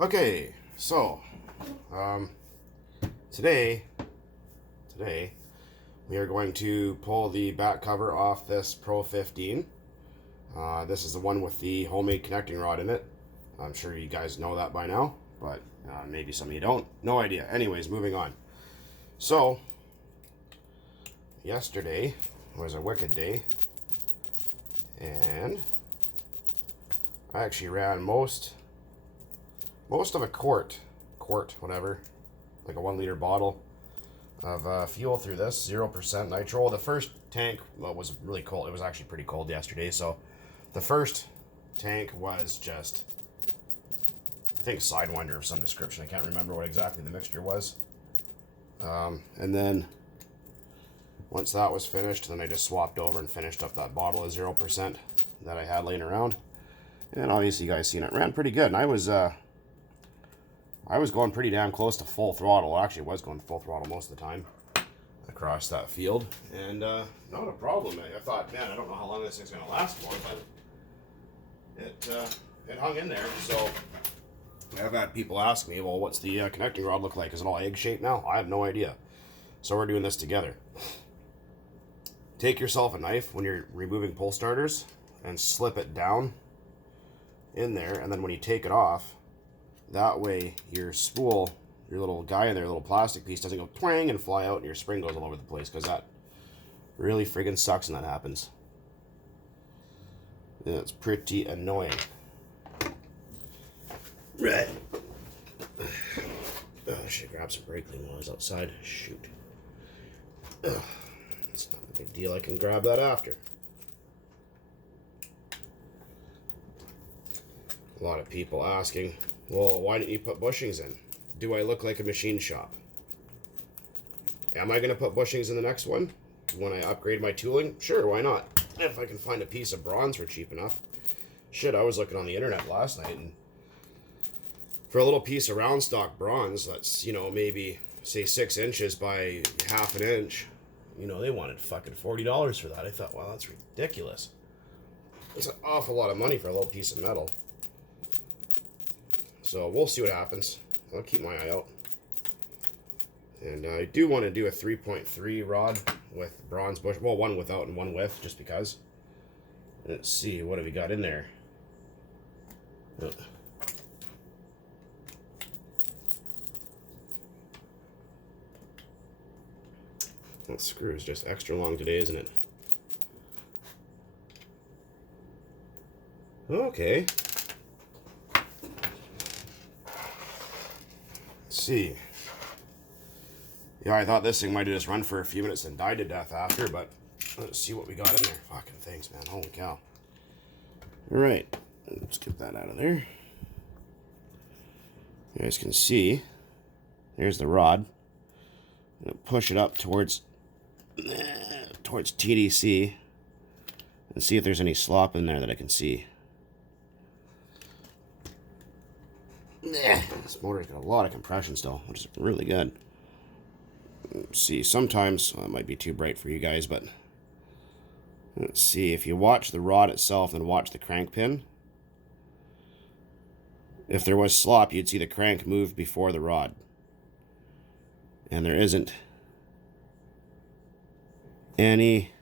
Okay, so today we are going to pull the back cover off this Pro 15. This is the one with the homemade connecting rod in it. I'm sure you guys know that by now, but maybe some of you don't. No idea. Anyways, moving on. So yesterday was a wicked day, and I actually ran most of a quart, whatever, like a 1 liter bottle of fuel through this, 0% nitro. The first tank was really cold. It was actually pretty cold yesterday, so the first tank was just, I think, Sidewinder of some description. I can't remember what exactly the mixture was. And then once that was finished, then I just swapped over and finished up that bottle of 0% that I had laying around. And obviously you guys seen it ran pretty good, and I was going pretty damn close to full throttle. I actually was going full throttle most of the time across that field, and not a problem. I thought, man, I don't know how long this thing's going to last for, but it hung in there. So I've had people ask me, well, what's the connecting rod look like? Is it all egg-shaped now? I have no idea. So we're doing this together. Take yourself a knife when you're removing pull starters and slip it down in there, and then when you take it off, that way your spool, your little guy in there, little plastic piece, doesn't go twang and fly out and your spring goes all over the place, because that really friggin' sucks when that happens. Yeah, it's pretty annoying. Right. Oh, I should grab some brake clean while I was outside. Shoot. It's not a big deal. I can grab that after. A lot of people asking, well, why didn't you put bushings in? Do I look like a machine shop? Am I going to put bushings in the next one when I upgrade my tooling? Sure, why not? If I can find a piece of bronze for cheap enough. Shit, I was looking on the internet last night, and for a little piece of round stock bronze that's, you know, maybe, say 6 inches by half an inch, you know, they wanted fucking $40 for that. I thought, wow, that's ridiculous. It's an awful lot of money for a little piece of metal. So we'll see what happens. I'll keep my eye out. And I do want to do a 3.3 rod with bronze bush. Well, one without and one with, just because. Let's see, what have we got in there? That screw is just extra long today, isn't it? Okay. See. Yeah, I thought this thing might have just run for a few minutes and died to death after, but let's see what we got in there. Fucking things, man. Holy cow. Alright. Let's get that out of there. You guys can see, there's the rod. I'm going to push it up towards TDC and see if there's any slop in there that I can see. This motor's got a lot of compression still, which is really good. Let's see, sometimes, well, it might be too bright for you guys, but let's see, if you watch the rod itself and watch the crank pin, if there was slop, you'd see the crank move before the rod. And there isn't any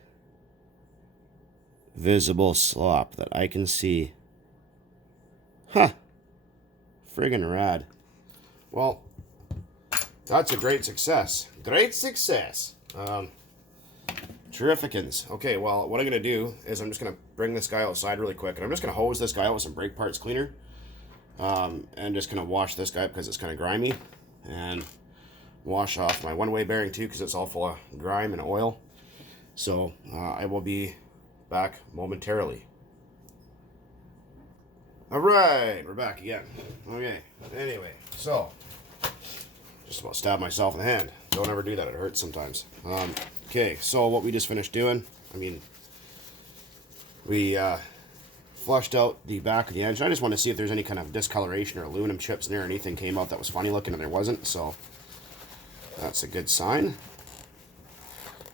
visible slop that I can see. Huh. Friggin' rad. Well, that's a great success. Great success. Terrificans. Okay, well, what I'm going to do is I'm just going to bring this guy outside really quick, and I'm just going to hose this guy out with some brake parts cleaner, and just going to wash this guy up because it's kind of grimy, and wash off my one-way bearing too because it's all full of grime and oil. So I will be back momentarily. Alright, we're back again. Okay, anyway, so just about stabbed myself in the hand. Don't ever do that, it hurts sometimes. Okay, so what we just finished doing, I mean, we flushed out the back of the engine. I just wanted to see if there's any kind of discoloration or aluminum chips in there or anything came out that was funny looking, and there wasn't, so that's a good sign.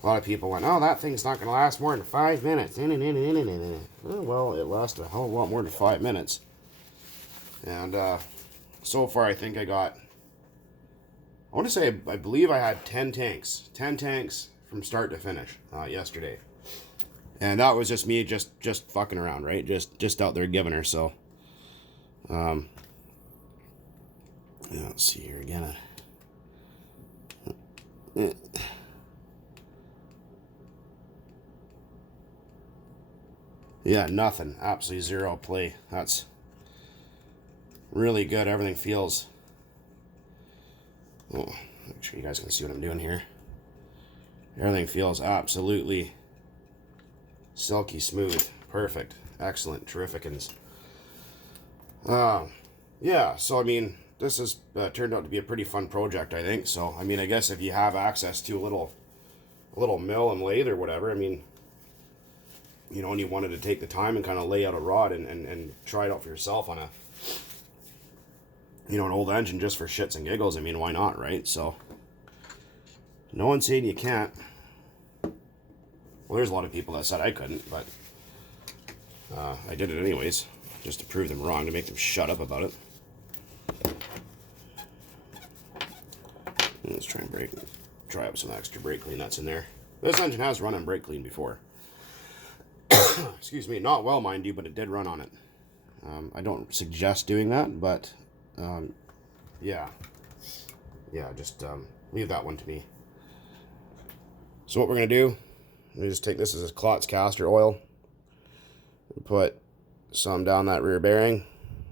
A lot of people went, oh, that thing's not going to last more than 5 minutes. Well, it lasted a hell of a lot more than 5 minutes. And so far I think I got, I want to say, I believe I had 10 tanks. 10 tanks from start to finish yesterday. And that was just me just fucking around, right? Just out there giving her, so. Yeah, let's see here again. Yeah, nothing. Absolutely zero play. That's really good. Everything feels... Oh, make sure you guys can see what I'm doing here. Everything feels absolutely silky smooth. Perfect. Excellent. Terrificins. Yeah, so I mean, this has turned out to be a pretty fun project, I think. So, I mean, I guess if you have access to a little mill and lathe or whatever, I mean, you know, and you wanted to take the time and kind of lay out a rod and try it out for yourself on a, you know, an old engine just for shits and giggles, I mean, why not, right? So, no one's saying you can't. Well, there's a lot of people that said I couldn't, but I did it anyways, just to prove them wrong, to make them shut up about it. Let's try and try out some extra brake clean that's in there. This engine has run on brake clean before. Excuse me, not well, mind you, but it did run on it. I don't suggest doing that, but yeah, just leave that one to me. So what we're gonna do, we just take this as a Klotz caster oil and put some down that rear bearing.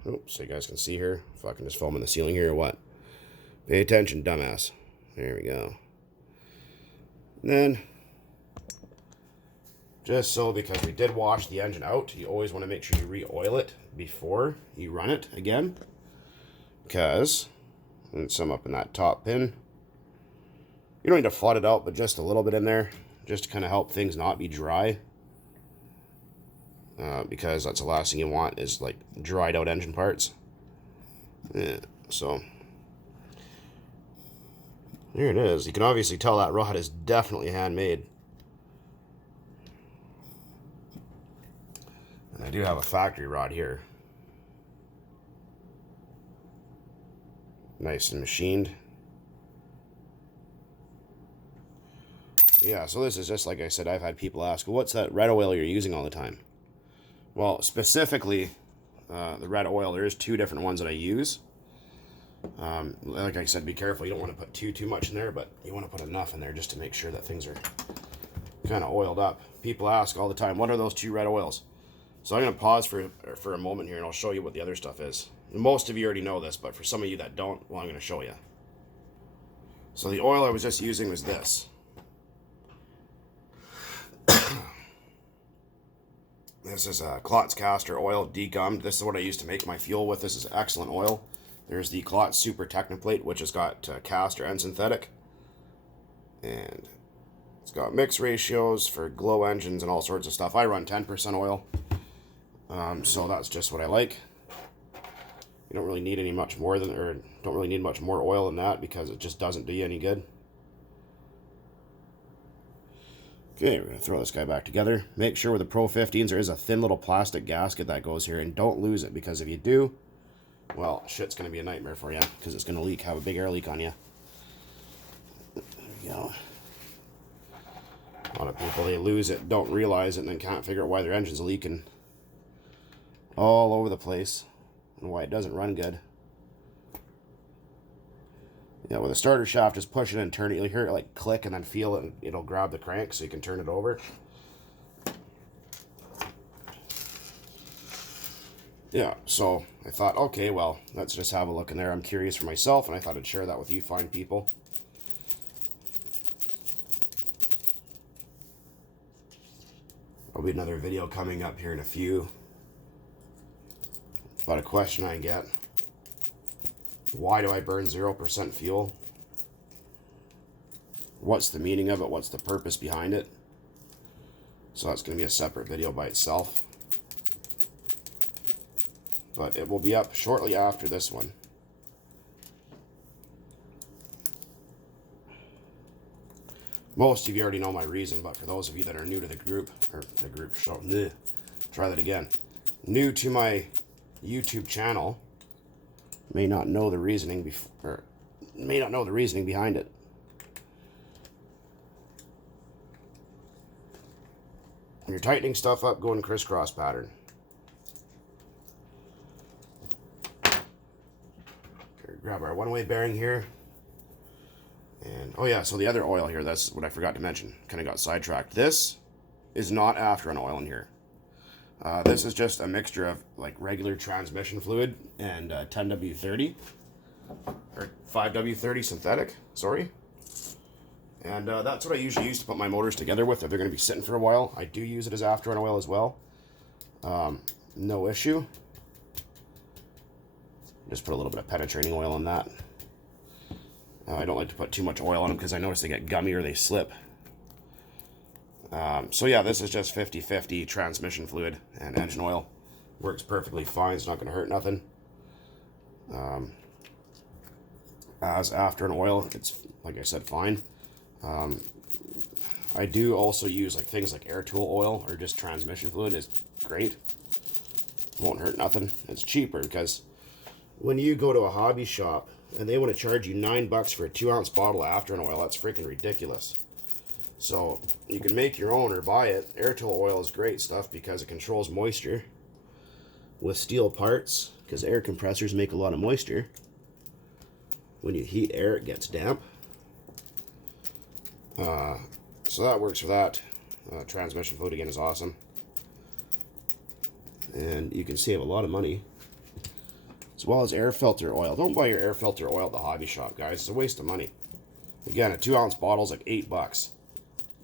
Oops, so you guys can see here. Fucking just foaming the ceiling here or what? Pay attention, dumbass. There we go. And then, just so, because we did wash the engine out, you always want to make sure you re-oil it before you run it again. Because, and some up in that top pin, you don't need to flood it out, but just a little bit in there, just to kind of help things not be dry. Because that's the last thing you want is like dried out engine parts. Yeah, so there it is. You can obviously tell that rod is definitely handmade. And I do have a factory rod here. Nice and machined. Yeah, so this is just like I said, I've had people ask, well, what's that red oil you're using all the time? Well, specifically, the red oil, there's two different ones that I use. Like I said, be careful. You don't want to put too much in there, but you want to put enough in there just to make sure that things are kind of oiled up. People ask all the time, what are those two red oils? So I'm going to pause for a moment here, and I'll show you what the other stuff is. Most of you already know this, but for some of you that don't, well, I'm going to show you. So the oil I was just using was this. This is a Klotz caster oil, degummed. This is what I used to make my fuel with. This is excellent oil. There's the Klotz Super Technoplate, which has got caster and synthetic. And it's got mix ratios for glow engines and all sorts of stuff. I run 10% oil. So that's just what I like. You don't really need don't really need much more oil than that because it just doesn't do you any good. Okay, we're going to throw this guy back together. Make sure with the Pro 15s there is a thin little plastic gasket that goes here, and don't lose it, because if you do, well, shit's going to be a nightmare for you, because it's going to leak, have a big air leak on you. There we go. A lot of people, they lose it, don't realize it, and then can't figure out why their engine's leaking all over the place, and why it doesn't run good. Yeah, with a starter shaft, just push it and turn it. You'll hear it like click and then feel it, and it'll grab the crank so you can turn it over. Yeah, so I thought, okay, well, let's just have a look in there. I'm curious for myself, and I thought I'd share that with you fine people. There'll be another video coming up here in a few about a question I get. Why do I burn 0% fuel? What's the meaning of it? What's the purpose behind it? So that's going to be a separate video by itself. But it will be up shortly after this one. Most of you already know my reason, but for those of you that are new to the group, try that again. New to my YouTube channel, may not know the reasoning behind it. When you're tightening stuff up, go in crisscross pattern. Grab our one-way bearing here. And, oh yeah, so the other oil here, that's what I forgot to mention. Kind of got sidetracked. This is not after-on oil in here. This is just a mixture of like regular transmission fluid and 10W30 or 5W30 synthetic, sorry. And that's what I usually use to put my motors together with if they're going to be sitting for a while. I do use it as after-on oil as well. No issue. Just put a little bit of penetrating oil in that. I don't like to put too much oil on them because I notice they get gummy or they slip. So yeah, this is just 50-50 transmission fluid and engine oil. Works perfectly fine. It's not going to hurt nothing. As after an oil, it's, like I said, fine. I do also use like things like air tool oil or just transmission fluid is great. Won't hurt nothing. It's cheaper because when you go to a hobby shop and they want to charge you $9 for a 2-ounce bottle of after an oil, that's freaking ridiculous. So you can make your own or buy it. Air tool oil is great stuff because it controls moisture with steel parts, because air compressors make a lot of moisture. When you heat air, it gets damp. So that works for that. Transmission fluid again is awesome. And you can save a lot of money. As well as air filter oil. Don't buy your air filter oil at the hobby shop, guys. It's a waste of money. Again, a 2-ounce bottle is like $8.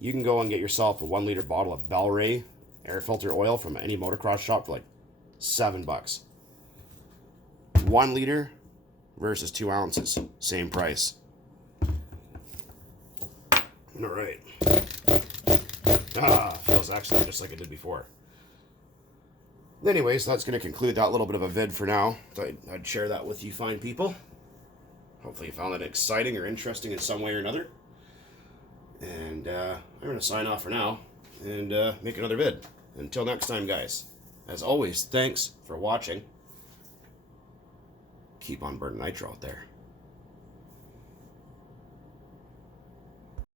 You can go and get yourself a 1-liter bottle of Bel-Ray air filter oil from any motocross shop for like $7. 1 liter versus 2 ounces, same price. All right. Feels excellent, just like it did before. Anyways, that's going to conclude that little bit of a vid for now. Thought I'd share that with you fine people. Hopefully you found that exciting or interesting in some way or another. And I'm going to sign off for now and make another vid. Until next time, guys. As always, thanks for watching. Keep on burning nitro out there.